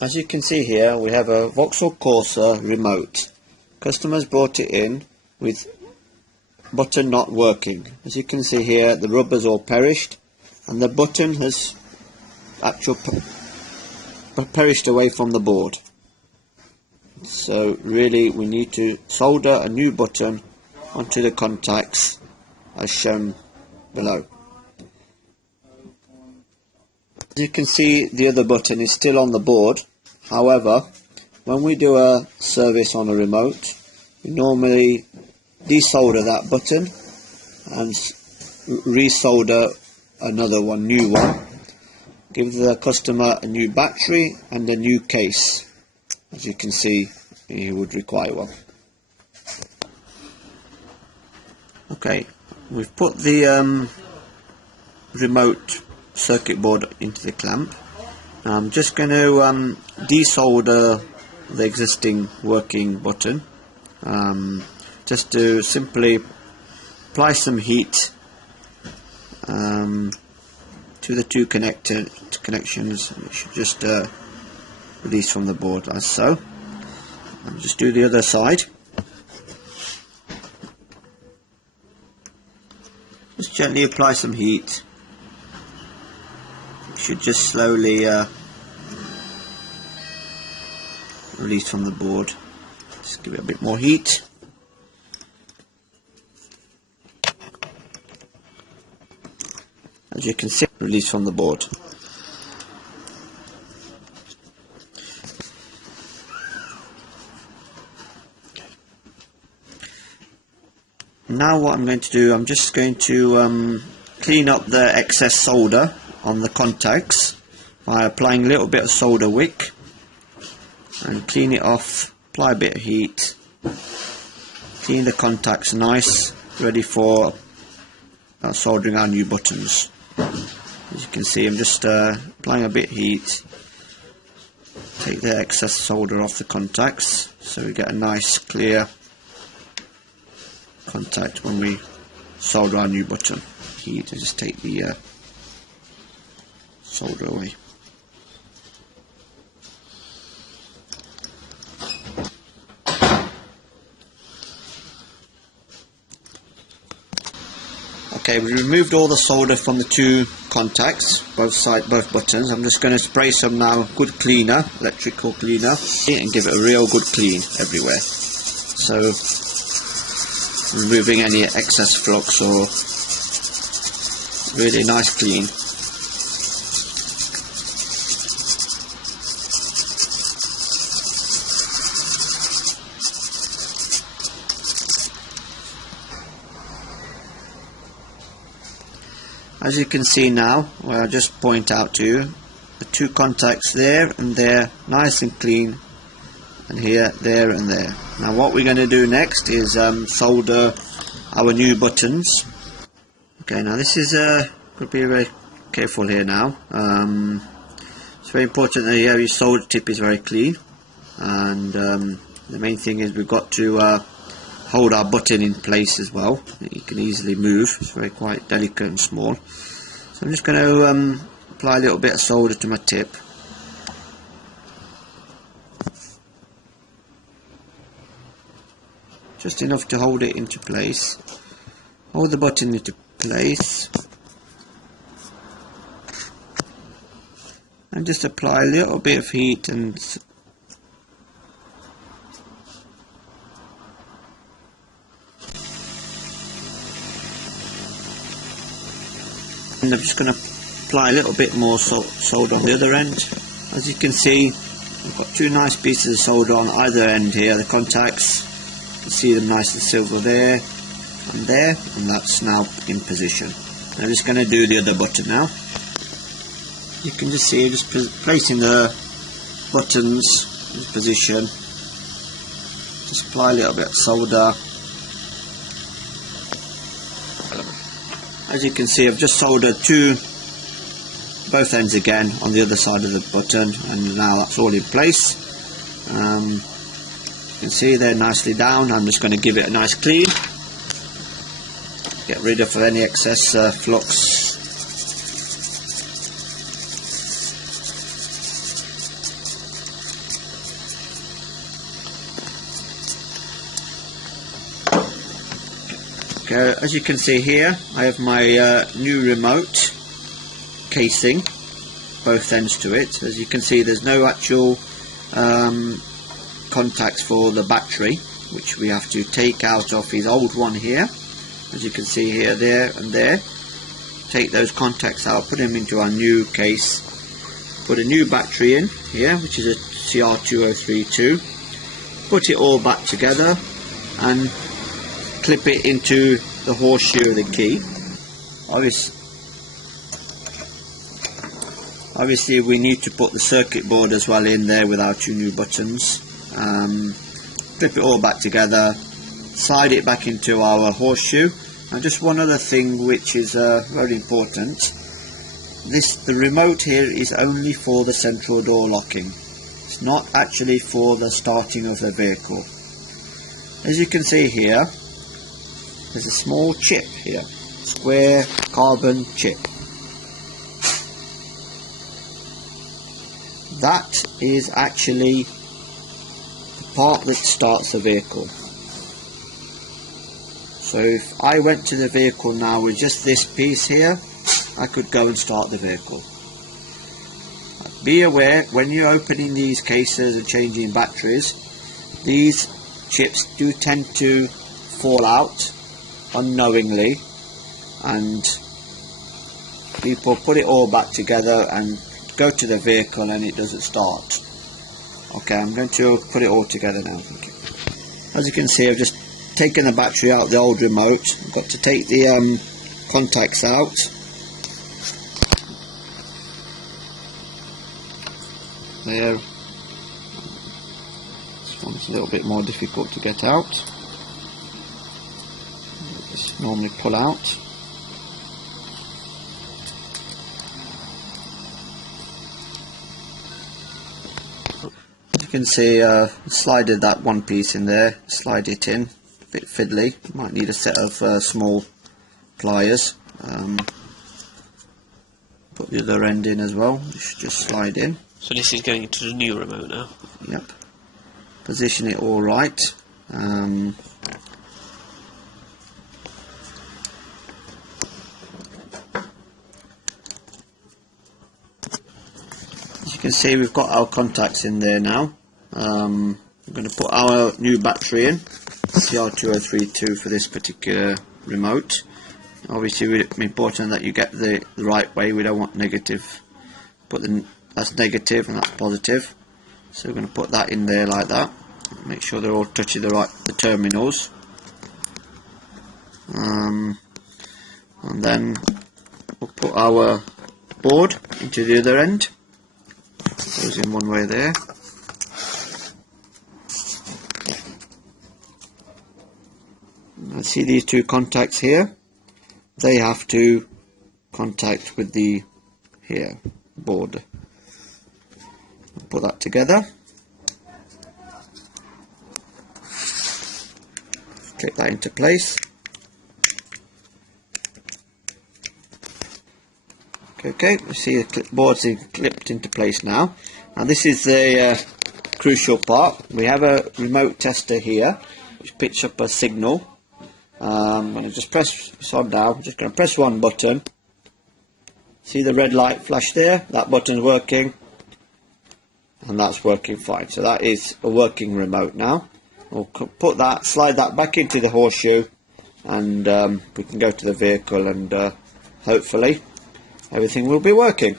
As you can see here, we have a Vauxhall Corsa remote. Customers brought it in with button not working. As you can see here, the rubber's all perished and the button has perished away from the board. So really we need to solder a new button onto the contacts as shown below. As you can see, the other button is still on the board. However, when we do a service on a remote, we normally desolder that button and resolder another one, new one. Give the customer a new battery and a new case. As you can see, he would require one. Okay, we've put the remote circuit board into the clamp. I'm just going to desolder the existing working button, just to simply apply some heat to the two connections. It should just release from the board as so. I'll just do the other side. Just gently apply some heat. It should just slowly release from the board. Just give it a bit more heat. As you can see, release from the board. Now what I'm going to do, I'm just going to clean up the excess solder on the contacts by applying a little bit of solder wick and clean it off, apply a bit of heat, clean the contacts nice, ready for soldering our new buttons. As you can see, I'm just applying a bit of heat, take the excess solder off the contacts so we get a nice clear contact when we solder our new button. Heat to just take the solder away. Okay, we removed all the solder from the two contacts, both buttons. I'm just going to spray some now good cleaner, electrical cleaner, and give it a real good clean everywhere. So removing any excess flux or really nice clean. As you can see now, where I just point out to you, the two contacts there and there, nice and clean, and here, there and there. Now what we're going to do next is solder our new buttons. Okay, now this is got to be very careful here now. It's very important that your solder tip is very clean, and the main thing is we've got to hold our button in place as well. You can easily move. It's very quite delicate and small. So I'm just going to apply a little bit of solder to my tip. Just enough to hold it into place. Hold the button into place. And just apply a little bit of heat and I'm just going to apply a little bit more solder on the other end. As you can see, I've got two nice pieces of solder on either end here, the contacts. You can see them nice and silver there, and that's now in position. I'm just going to do the other button now. You can just see, just placing the buttons in position. Just apply a little bit of solder. As you can see, I've just soldered both ends again on the other side of the button, and now that's all in place. You can see they're nicely down. I'm just going to give it a nice clean, get rid of any excess flux. Okay, as you can see here, I have my new remote casing, both ends to it. As you can see, there's no actual contacts for the battery, which we have to take out of his old one here. As you can see here, there and there. Take those contacts out, put them into our new case, put a new battery in here, which is a CR2032, put it all back together and clip it into the horseshoe of the key. Obviously we need to put the circuit board as well in there with our two new buttons. Clip it all back together, slide it back into our horseshoe. And just one other thing which is very important, the remote here is only for the central door locking. It's not actually for the starting of the vehicle. As you can see here, there's a small chip here, square carbon chip. That is actually the part that starts the vehicle. So if I went to the vehicle now with just this piece here, I could go and start the vehicle. Be aware, when you're opening these cases and changing batteries, these chips do tend to fall out unknowingly, and people put it all back together and go to the vehicle and it doesn't start. Okay, I'm going to put it all together now. As you can see, I've just taken the battery out of the old remote. I've got to take the contacts out. There. This one's a little bit more difficult to get out. Just normally pull out. As you can see, slided that one piece in there, slide it in. A bit fiddly, might need a set of small pliers. Put the other end in as well, it should just slide in. So this is going into the new remote now? Yep. Position it all right. As you can see, we've got our contacts in there now. I'm going to put our new battery in, CR2032 for this particular remote. Obviously it's important that you get the right way. We don't want negative. That's negative and that's positive. So we're going to put that in there like that. Make sure they're all touching the terminals. And then we'll put our board into the other end. Goes in one way there. And see these two contacts here? They have to contact with the board. Put that together. Clip that into place. Okay, you see the board's clipped into place now. And this is the crucial part. We have a remote tester here which picks up a signal. I'm going to just press this on now. I'm just going to press one button. See the red light flash there? That button's working. And that's working fine. So that is a working remote now. We'll put that, slide that back into the horseshoe, and we can go to the vehicle, and hopefully everything will be working.